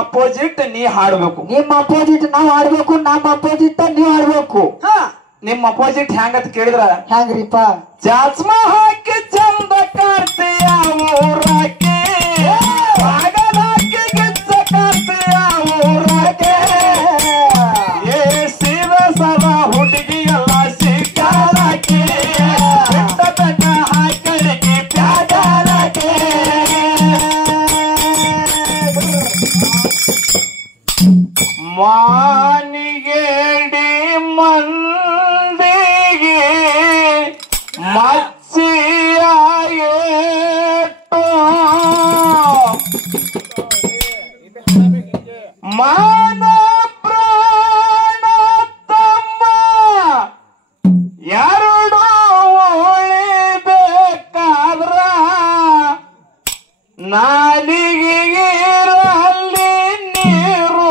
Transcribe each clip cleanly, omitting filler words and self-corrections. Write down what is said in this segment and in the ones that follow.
Opposite ನೀ ಹಾಡ್ಬೇಕು. ನಿಮ್ಮ opposite ನಾವ್ ಆಡ್ಬೇಕು, ನಮ್ಮ ಅಪೋಸಿಟ್ ನೀವ್ ಆಡ್ಬೇಕು. ನಿಮ್ಮ ಅಪೋಸಿಟ್ ಹೆಂಗತ್ ಕೇಳಿದ್ರ ಹೆಂಗ್ರಿಪ್ಪ? ಜಾಸ್ಮ ಹಾಕಿ ಚಂದ ಕಾರ್ತೀಯ ಊರಾಕೆ, ಬಾಗಲ ಹಾಕಿ ಗಿಚ್ಚ ಕಾರ್ತೀಯ ಊರಾಕೆ, ಏ ಸೀದ ಸದ ಹುಡುಗಿ ಎಲ್ಲ ಸಿಕ್ಕಾಲಕ್ಕೆ, ಬಿಟ್ಟ ಬೆಟ್ಟ ಹಾಕಲಿಕ್ಕೆ ಪ್ಯಾಗಾಲಕ್ಕೆ. ಮಾನಿಗೇಡಿ ಮಂದಿಗೆ ಮಚ್ಚಿಯಾಗೇಟು, ಮಾನ ಪ್ರಾಣ ತಮ್ಮ ಎರಡು ಉಳಿಬೇಕಾದ್ರ ನಾಲಿಗೆಗೆ ಇರಲಿ ನೀರು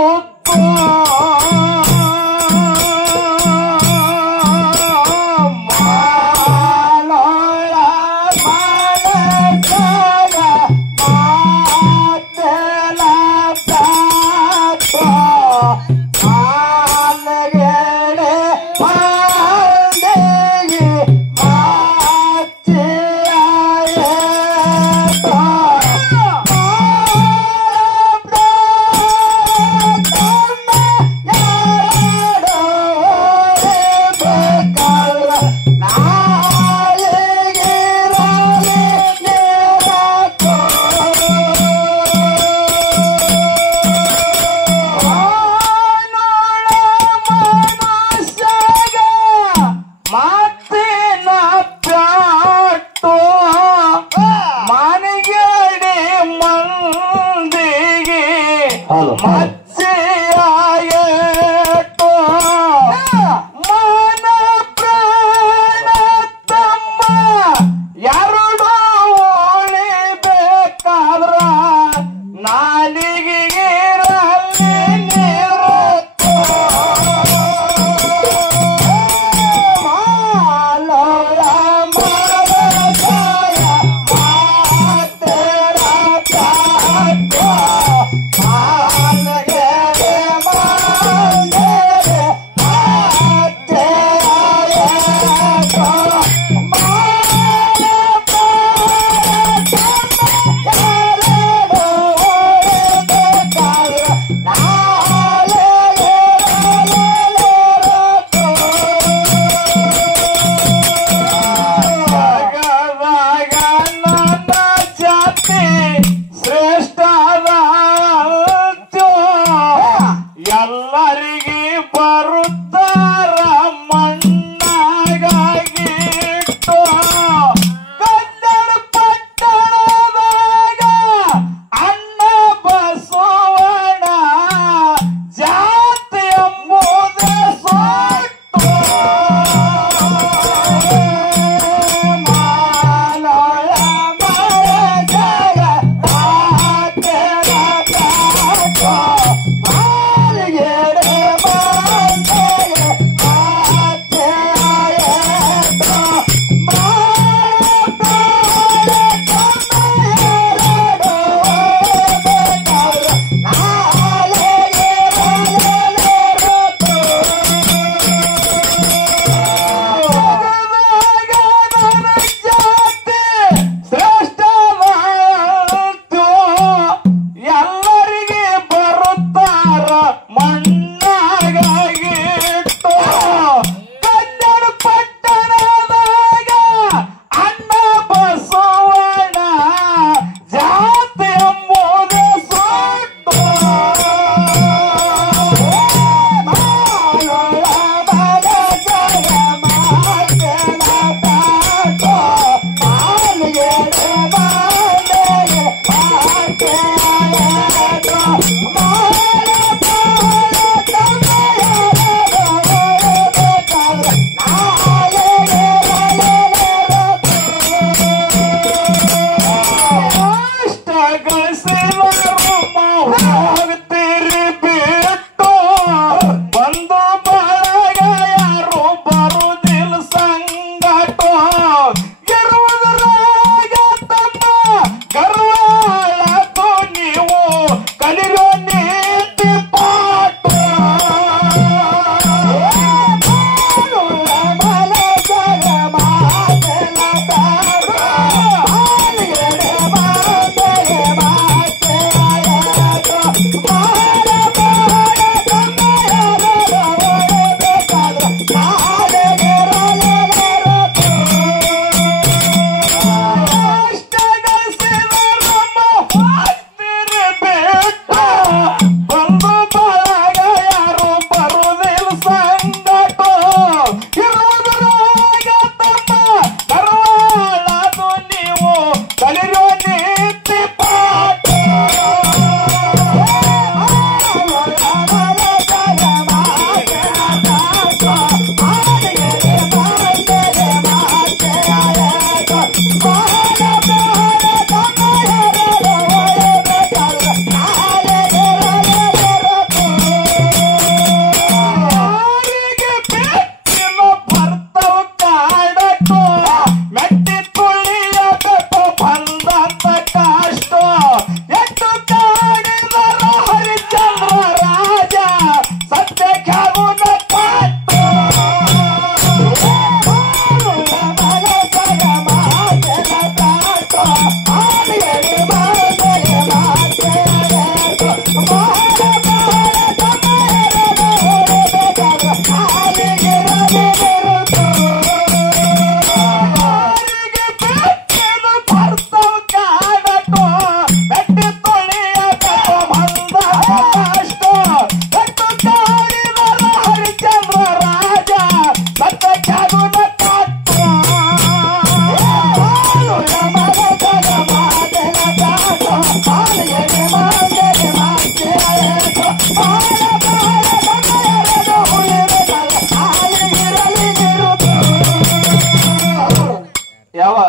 ಯಾವ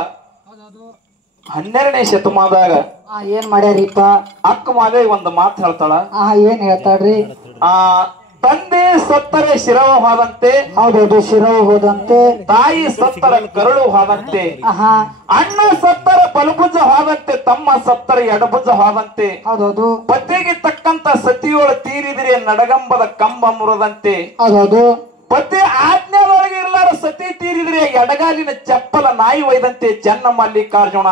12ನೇ ಶತಮಾನದಾಗ ಏನ್ ಮಾಡ್ಯಾರಿಪ್ಪ? ಅಕ್ಕ ಮಾದೇ ಒಂದು ಮಾತು ಹೇಳ್ತಾಳ. ಏನ್ ಹೇಳ್ತಾಳ್ರಿ? ತಂದೆ ಸತ್ತರೆ ಶಿರವ ಹೋದಂತೆ, ಹೌದೌದು, ಶಿರವು ಹೋದಂತೆ, ತಾಯಿ ಸತ್ತರ ಕರುಳು ಹೋದಂತೆ, ಅಣ್ಣ ಸತ್ತರ ಬಲಭುಜ ಹೋದಂತೆ, ತಮ್ಮ ಸತ್ತರ ಎಡಭುಜ ಹೋದಂತೆ, ಹೌದೌದು, ಪತಿಗೆ ತಕ್ಕಂತ ಸತಿಯೋಳು ತೀರಿದರೆ ನಡಗಂಬದ ಕಂಬ ಮುರದಂತೆ, ಹೌದೌದು, ಪತಿ ಆಜ್ಞೆದೊಳಗೆ ಇರ್ಲಾರ ಸತಿ ತೀರಿದ್ರೆ ಎಡಗಾಲಿನ ಚಪ್ಪಲ ನಾಯಿ ಒಯ್ದಂತೆ ಚೆನ್ನ ಮಲ್ಲಿಕಾರ್ಜುನ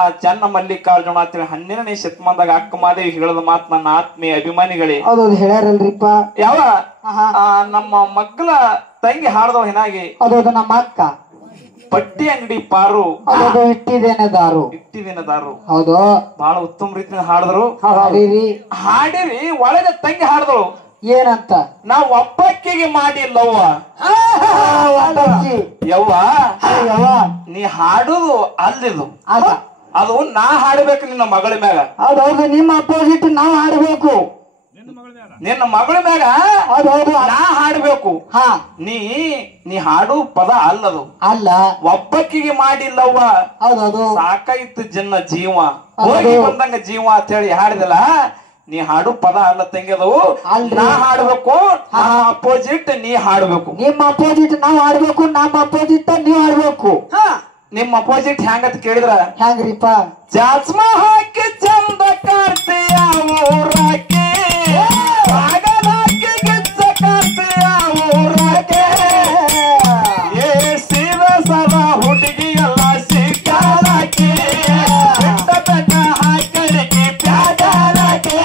ಅಂತೇಳಿ 12ನೇ ಶತಮಾನದಾಗ ಅಕ್ಕ ಮಾದೇವಿ ಹೇಳದ ಮಾತು ನನ್ನ ಆತ್ಮೀಯ ಅಭಿಮಾನಿಗಳೇ. ಹೌದೌದು, ಹೇಳ್ಯಾರಲ್ರಿಪ್ಪ. ಯಾವ ನಮ್ಮ ಮಗ್ಲ ತಂಗಿ ಹಾಡ್ದವ ಏನಾಗಿ? ಹೌದೌದು, ನಮ್ಮ ಅಕ್ಕ ಪಟ್ಟಿ ಅಂಗಡಿ ಪಾರು, ಹೌದೌದು, ಇಟ್ಟಿದ್ದೇನೆ ದಾರು. ಹೌದು, ಬಹಳ ಉತ್ತಮ ರೀತಿಯಿಂದ ಹಾಡಿದ್ರು. ಹಾಡಿರಿ ಒಳಗ ತಂಗಿ ಹಾಡ್ದಳು ಏನಂತ? ನಾವ್ ಒಬ್ಬಕ್ಕಿಗೆ ಮಾಡಿಲ್ಲವ್ವ. ಯವ್ವ, ನೀ ಹಾಡುದು ಅಲ್ಲಿದು, ಅದು ನಾ ಹಾಡ್ಬೇಕು ನಿನ್ನ ಮಗಳ ಮ್ಯಾಗ. ಹೌದೌದು, ನಿಮ್ಮ ಅಪೋಸಿಟ್ ನಾವು ಹಾಡ್ಬೇಕು. ನಿನ್ನ ಮಗಳ ಮ್ಯಾಗ ಹೌದೌದು, ನಾ ಹಾಡ್ಬೇಕು. ನೀ ಹಾಡು ಪದ ಅಲ್ಲದು, ಅಲ್ಲ ಒಬ್ಬಕ್ಕಿಗೆ ಮಾಡಿಲ್ಲವ್ವ. ಹೌದೌದು, ಸಾಕಾಯ್ತು ಜನ ಜೀವ ಹೋಗಿ ಬಂದಂಗ ಜೀವ ಅಂತ ಹೇಳಿ ಹಾಡಿದಲ್ಲ. ನೀ ಹಾಡು ಪದ ಅಲ್ಲ ತಂಗಿದವು, ನಾ ಹಾಡ್ಬೇಕು. ಅಪೋಸಿಟ್ ನೀ ಹಾಡ್ಬೇಕು. ನಿಮ್ಮ ಅಪೋಸಿಟ್ ನಾವು ಹಾಡ್ಬೇಕು, ನಮ್ಮ ಅಪೋಸಿಟ್ ನೀವು ಹಾಡ್ಬೇಕು. ನಿಮ್ಮ ಅಪೋಸಿಟ್ ಹೆಂಗತ್ ಕೇಳಿದ್ರ ಹೆಂಗ್ರಿಪ್ಪ? ಜಾಸ್ಮ ಹಾಕಿ ಚಂದ ಕಾರ್ತಿಯ ಊರಾಕೆ, ಬಾಗಲಾಕಿ ಗಿಚ್ಚ ಕಾರ್ತಿಯ ಊರಾಕೆ, ಏ ಸೀದ ಸರ ಹುಡುಗಿಯಲ್ಲ ಸಿಕ್ಕಾಲಾಕೆ, ಬಿಟ್ಟ ಬೆಟ್ಟ ಹಾಕಲಿಕ್ಕೆ ಪ್ಯಾಗಾಲಾಕೆ.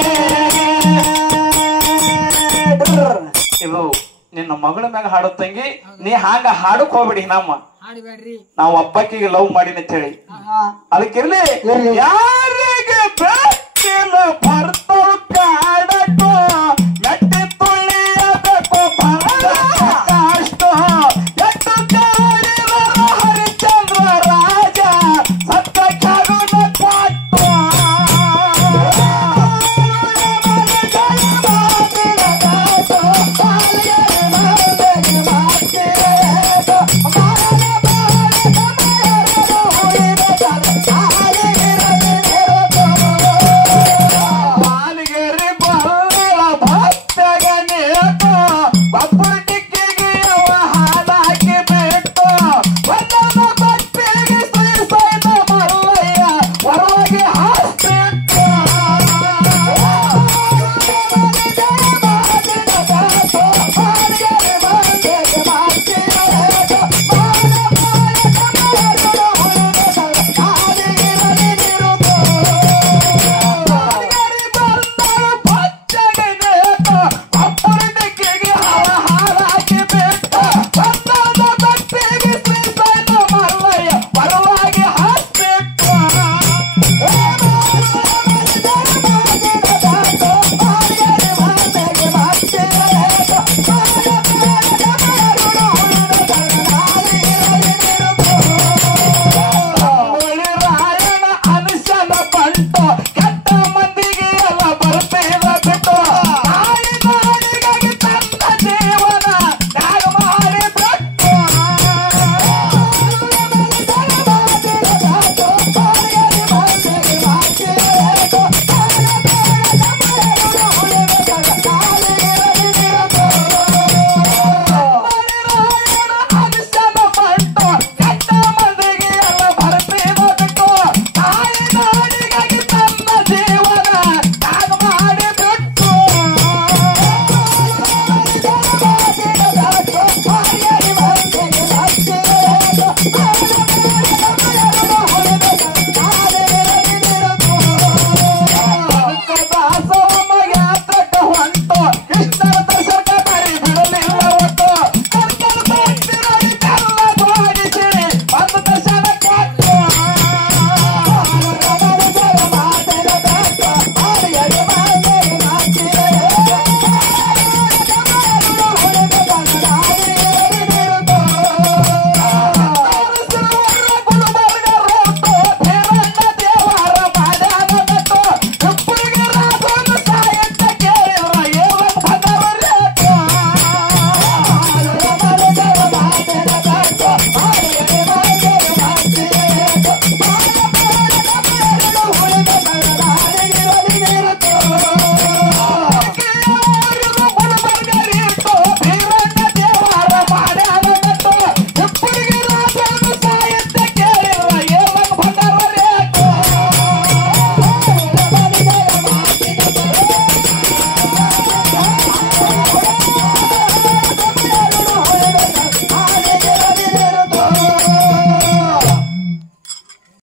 ಇದು ನಿನ್ನ ಮಗಳ ಮ್ಯಾಗ ಹಾಡೋ ತಂಗಿ, ನೀ ಹಾಂಗ ಹಾಡಕ್ ಹೋಗ್ಬಿಡಿ. ನಾವು ಒಬ್ಬಕ್ಕಿಗೆ ಲವ್ ಮಾಡಿನ ಅಂತ ಹೇಳಿ ಅದಕ್ಕಿರ್ಲಿ. ಯಾರಿಗೆ ಬೇಕಿಲ್ಲ ಬರ್ತವ ಕಾಡ